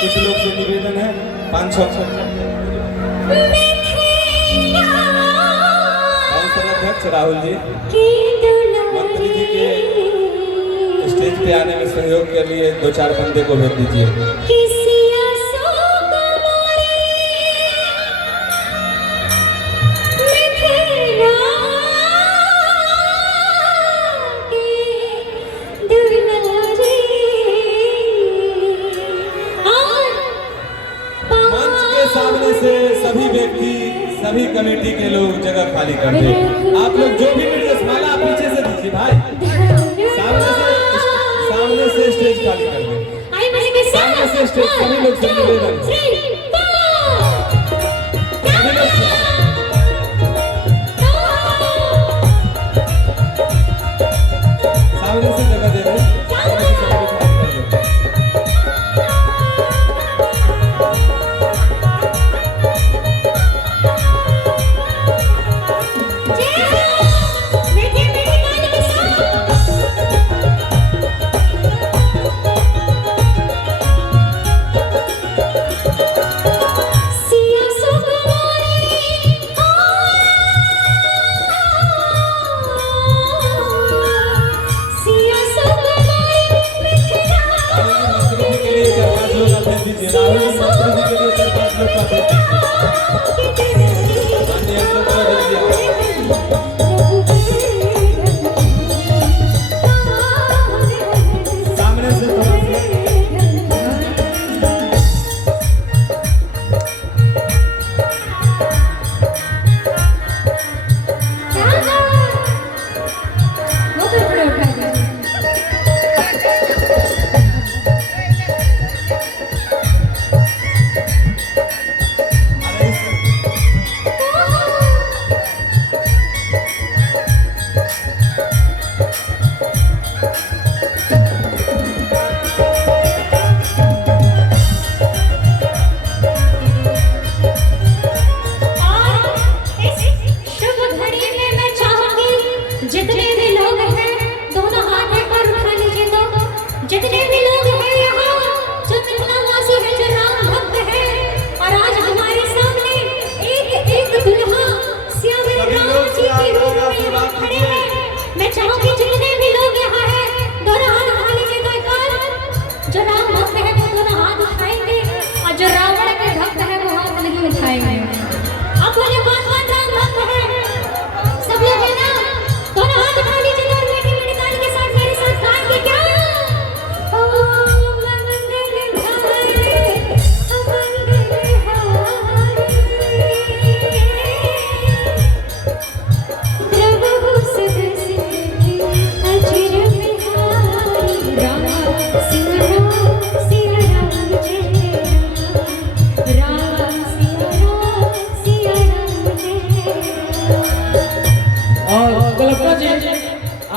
कुछ लोग से निवेदन है 500 अध्यक्ष राहुल जी मंत्री जी के स्टेज पे आने में सहयोग के लिए 2-4 बंदे को भेज दीजिए। सामने से सभी व्यक्ति सभी कमेटी के लोग जगह खाली कर दे। आप लोग जो भी निर्देश माला आप पीछे से दीजिए भाई, सामने से स्टेज खाली कर दे। सामने से स्टेज सभी लोग से निवेदन सामने से जगह दे रहे।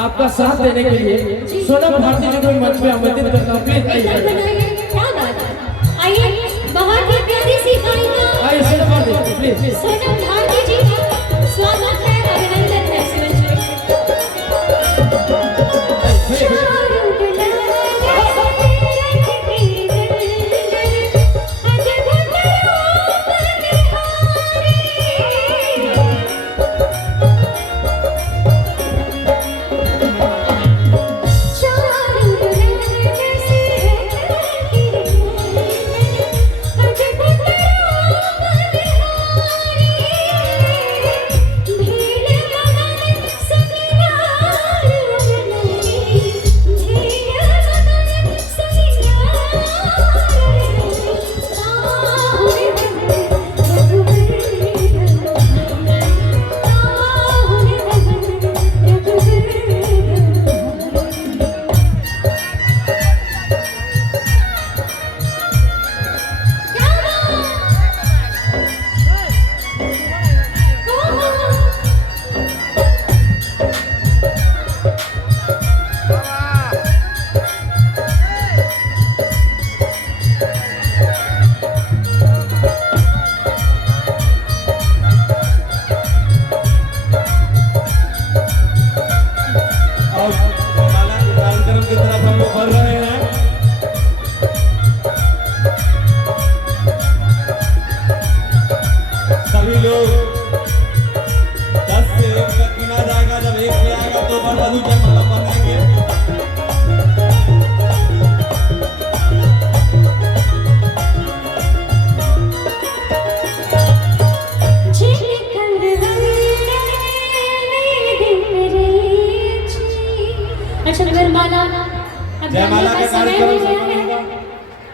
आपका साथ देने के लिए सोनम भारती जी को मंच पे आमंत्रित करता हूँ। प्लीज आइए। बहुत ही प्यारी सी गायिका आइए सोनम भारती प्लीज। सोनम भारती जी का स्वागत है, अभिनंदन है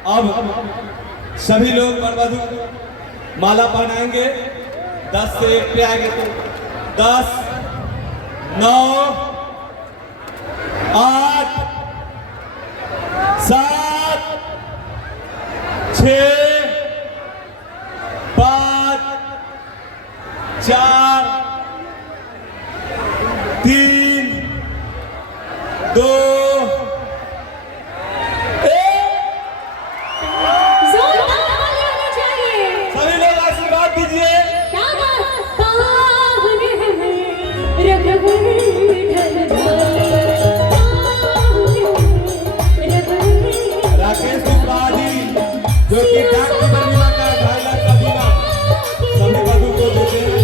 अब सभी लोग वरवधु माला पहनाएंगे। 10 से 1 पे आएंगे तो 10, 9, 8, 7, 6, 5, 4, 3, 2, जोरदार ताली होनी चाहिए। सभी लोग आशीर्वाद दीजिए। क्या बात, पावन है रघुवर ढलढाली, राकेश कुशवाहा जी जो कि डाक की महिमा का 2.5 लाख का बीमा सभी वधु को देते हैं।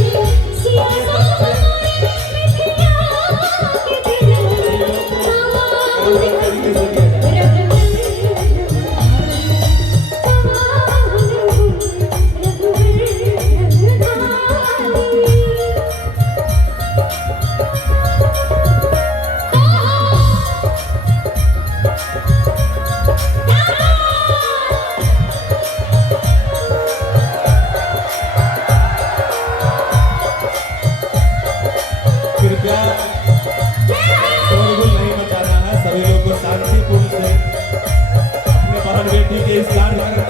तरीके से किया जाए। कृपया शोरगुल नहीं मचाना है। सभी लोग को शांतिपूर्ण से अपने बहन बेटी के इस कार्य